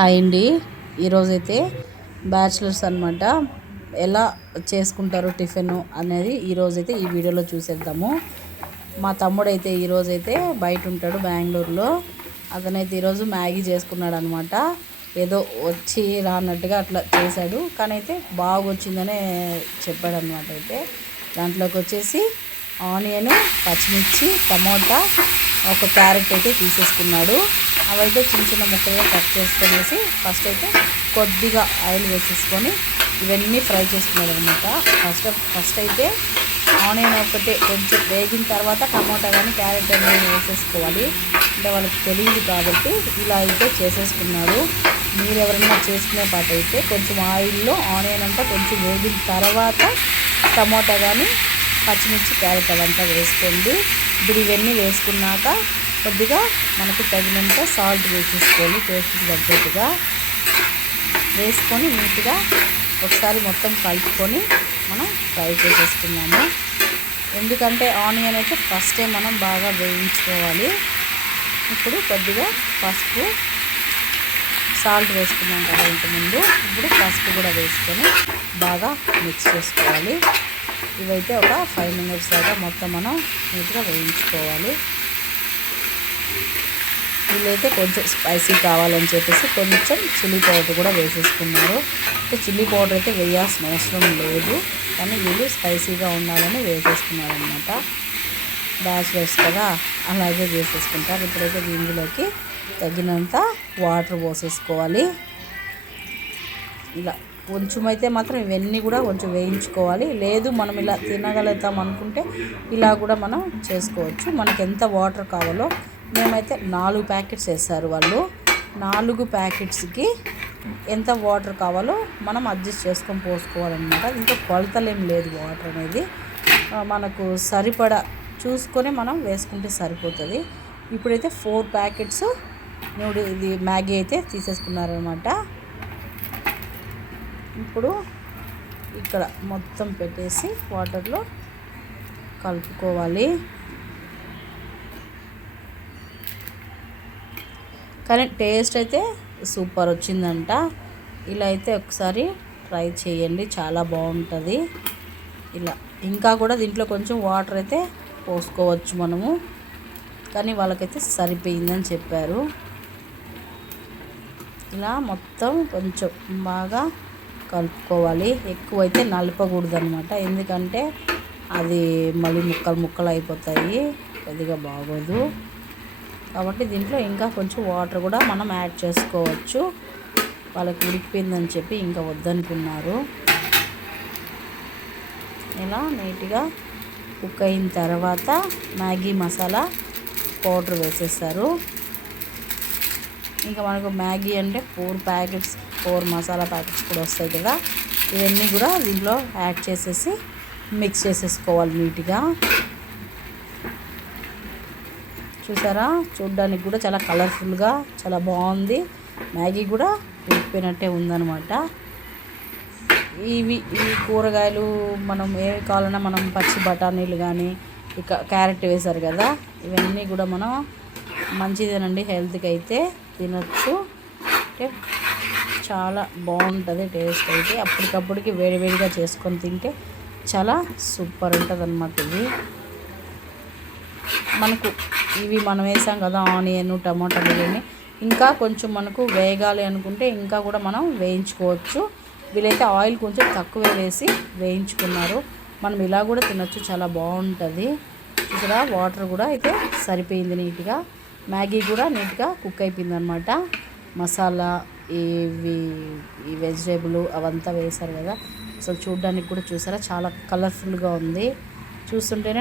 Hi అండి. ఈరోజైతే bachelors అనమాట ఎలా చేసుకుంటారు టిఫిన్ అనేది ఈరోజైతే ఈ వీడియోలో చూసేద్దాము. మా తమ్ముడైతే ఈరోజైతే బయట ఉంటాడు బెంగళూరులో. అతనైతే ఈరోజు మ్యాగీ చేసుకున్నాడు అనమాట. ఏదో వచ్చి రానట్టుగా అట్లా చేశాడు, కానీ అయితే బాగా వచ్చిందనే చెప్పాడు అనమాట. అయితే దాంట్లోకి వచ్చేసి ఆనియన్, పచ్చిమిర్చి, టమోటా, ఒక క్యారెట్ అయితే తీసేసుకున్నాడు. అవైతే చిన్న చిన్న ముక్కలుగా కట్ చేసుకునేసి ఫస్ట్ అయితే కొద్దిగా ఆయిల్ వేసేసుకొని ఇవన్నీ ఫ్రై చేసుకున్నాడు అనమాట. ఫస్ట్ అయితే ఆనియన్ ఒకటి కొంచెం వేగిన తర్వాత టమోటా కానీ క్యారెట్ అనేది వేసేసుకోవాలి. అంటే వాళ్ళకి తెలియదు కాబట్టి ఇలా అయితే చేసేసుకున్నాడు. మీరు ఎవరైనా చేసుకునే పాట అయితే కొంచెం ఆయిల్లో ఆనియన్ అంతా కొంచెం వేగిన తర్వాత టమోటా కానీ పచ్చిమిర్చి, క్యారెట్ అవంతా వేసుకోండి. ఇప్పుడు ఇవన్నీ వేసుకున్నాక కొద్దిగా మనకు తగినంత సాల్ట్ వేసేసుకోవాలి. టేస్ట్కి తగ్గట్టుగా వేసుకొని నీట్గా ఒకసారి మొత్తం కలుపుకొని మనం ఫ్రై చేసేసుకున్నాము. ఎందుకంటే ఆనియన్ అయితే ఫస్టే మనం బాగా వేయించుకోవాలి. ఇప్పుడు కొద్దిగా పసుపు, సాల్ట్ వేసుకున్నాం కదా ఇంతకుముందు, ఇప్పుడు పసుపు కూడా వేసుకొని బాగా మిక్స్ చేసుకోవాలి. ఇవైతే ఒక 5 minutes దాకా మొత్తం మనం నీట్గా వేయించుకోవాలి. వీళ్ళైతే కొంచెం స్పైసీ కావాలని చెప్పేసి కొంచెం చిల్లీ పౌడర్ కూడా వేసేసుకున్నారు. చిల్లీ పౌడర్ అయితే వేయాల్సిన అవసరం లేదు, కానీ వీళ్ళు స్పైసీగా ఉండాలని వేసేసుకున్నారు అనమాట. బ్యాచిలర్స్ కదా, అలాగే వేసేసుకుంటారు. ఇప్పుడైతే దీనిలోకి తగినంత వాటర్ పోసేసుకోవాలి. ఇలా కొంచెం అయితే మాత్రం ఇవన్నీ కూడా కొంచెం వేయించుకోవాలి. లేదు మనం ఇలా తినగలుగుతాం అనుకుంటే ఇలా కూడా మనం చేసుకోవచ్చు. మనకి ఎంత వాటర్ కావాలో, మేమైతే 4 ప్యాకెట్స్ వేస్తారు వాళ్ళు. 4 ప్యాకెట్స్కి ఎంత వాటర్ కావాలో మనం అడ్జస్ట్ చేసుకొని పోసుకోవాలన్నమాట. ఇంకా కొలతలేం లేదు, వాటర్ అనేది మనకు సరిపడా చూసుకొని మనం వేసుకుంటే సరిపోతుంది. ఇప్పుడైతే 4 ప్యాకెట్స్ ఇది మ్యాగీ అయితే తీసేసుకున్నారనమాట. ఇప్పుడు ఇక్కడ మొత్తం పెట్టేసి వాటర్లో కలుపుకోవాలి. కానీ టేస్ట్ అయితే సూపర్ వచ్చిందంట. ఇలా అయితే ఒకసారి ట్రై చేయండి, చాలా బాగుంటుంది. ఇలా ఇంకా కూడా దీంట్లో కొంచెం వాటర్ అయితే పోసుకోవచ్చు మనము, కానీ వాళ్ళకైతే సరిపోయిందని చెప్పారు. ఇలా మొత్తం కొంచెం బాగా కలుపుకోవాలి. ఎక్కువైతే నలపకూడదు అనమాట, ఎందుకంటే అది మళ్ళీ ముక్కలు అయిపోతాయి, కొద్దిగా బాగోదు. కాబట్టి దీంట్లో ఇంకా కొంచెం వాటర్ కూడా మనం యాడ్ చేసుకోవచ్చు. వాళ్ళకి ఉడికిపోయిందని చెప్పి ఇంకా వద్దనుకున్నారు. ఇలా నీట్గా కుక్ అయిన తర్వాత మ్యాగీ మసాలా పౌడర్ వేసేస్తారు. ఇంకా మనకు మ్యాగీ అంటే 4 మసాలా ప్యాకెట్స్ కూడా వస్తాయి కదా, ఇవన్నీ కూడా దీంట్లో యాడ్ చేసేసి మిక్స్ చేసేసుకోవాలి నీట్గా. చూసారా, చూడ్డానికి కూడా చాలా కలర్ఫుల్గా చాలా బాగుంది. మ్యాగీ కూడా ఉడికిపోయినట్టే ఉందన్నమాట. ఈ కూరగాయలు మనం ఏ కావాలన్నా మనం పచ్చి బఠానీలు కానీ ఇక క్యారెట్ వేశారు కదా, ఇవన్నీ కూడా మనం మంచిదేనండి, హెల్త్కి అయితే తినచ్చు. అంటే చాలా బాగుంటుంది టేస్ట్ అయితే. అప్పటికప్పటికి వేడివేడిగా చేసుకొని తింటే చాలా సూపర్ ఉంటుంది అన్నమాట. ఇది మనకు ఇవి మనం వేసాం కదా ఆనియన్, టమాటా, ఇవన్నీ ఇంకా కొంచెం మనకు వేగాలి అనుకుంటే ఇంకా కూడా మనం వేయించుకోవచ్చు. వీళ్ళైతే ఆయిల్ కొంచెం తక్కువ వేసి వేయించుకున్నారు. మనం ఇలా కూడా తినచ్చు, చాలా బాగుంటుంది. ఇక్కడ వాటర్ కూడా అయితే సరిపోయింది నీట్గా. మ్యాగీ కూడా నీట్గా కుక్ అయిపోయింది అనమాట. మసాలా ఈ వెజిటేబుల్ అవంతా వేశారు కదా, అసలు చూడడానికి కూడా చూసారా చాలా కలర్ఫుల్గా ఉంది. చూస్తుంటేనే